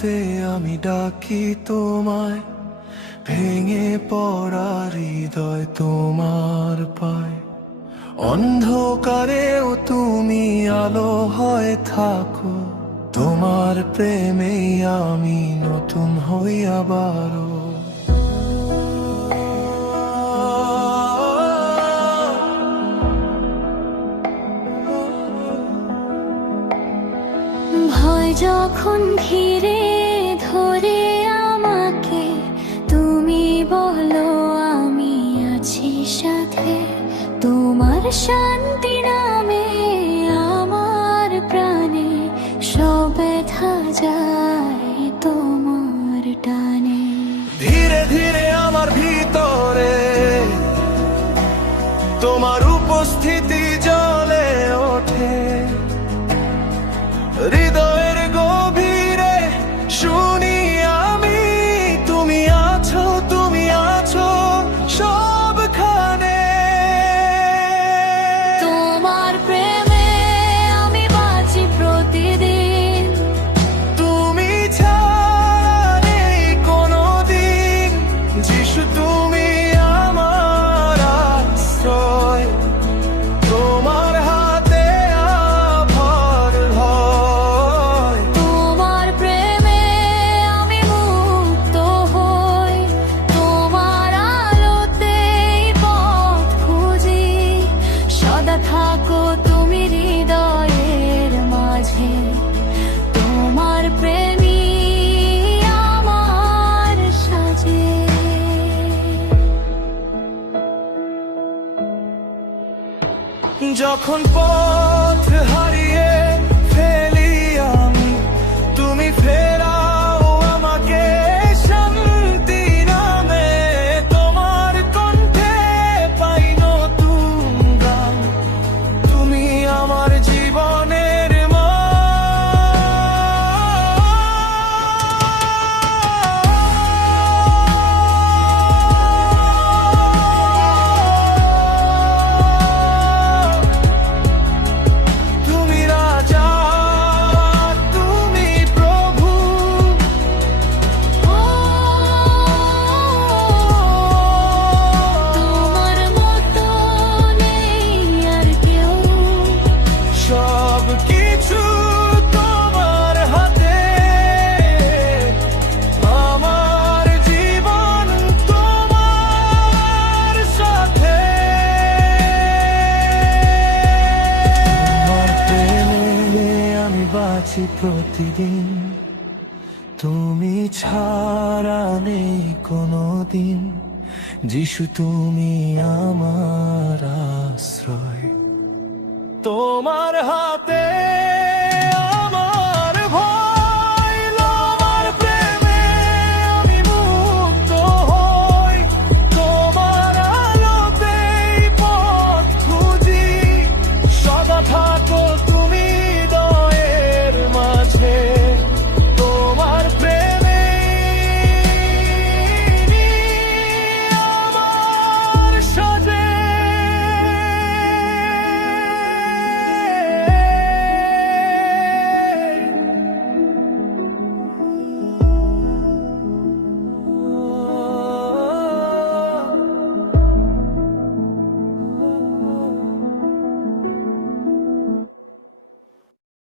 হাতে আমি ডাকি তোমায়, ভেঙে পড়া হৃদয় তোমার পায়। অন্ধকারেও তুমি আলো হয়ে থাকো, তোমার প্রেমেই আমি নতুন হই আবারও। ভয় যখন ঘিরে ধরে আমাকে, তুমি বলো আমি আছি সাথে। তোমার শান্তি নামে আমার প্রাণে, সব ব্যথা যায় তোমার টানে। ধীরে ধীরে আমার ভিতরে তোমার উপস্থিতি জ্বলে ওঠে, হৃদয়ের গভীরে শুনি আমি তুমি আছো, তুমি আছো সবখানে। তোমার প্রেমে আমি বাঁচি প্রতিদিন, তুমি ছাড়া নেই কোনো দিন। যিশু তুমি আমার আশ্রয়, তোমার হাতে আভর হয়। তোমার প্রেমে আমি মুক্ত হই, তোমার আলোতেই পথ খুঁজি। সদা থাকো তুমি হৃদয়ের মাঝে, তোমার প্রেমই আমার সাজে। যখন পথ হারিয়ে ফেলি আমি, তুমি ফেরাও আমাকে শান্তি নামে। তোমার কণ্ঠে পাই নতুন গান, তুমি আমার জীবনের মা। তুমি রাজা, তুমি প্রভু, তোমার মতো নেই আর কেউ, সব কিছু তোমার হাতে। আমার জীবন তোমার সাথে। তোমার প্রেমে আমি বাঁচি প্রতিদিন, তুমি ছাড়া নেই কোনো দিন। যিশু তুমি আমার আশ্রয়, তোমার হাতে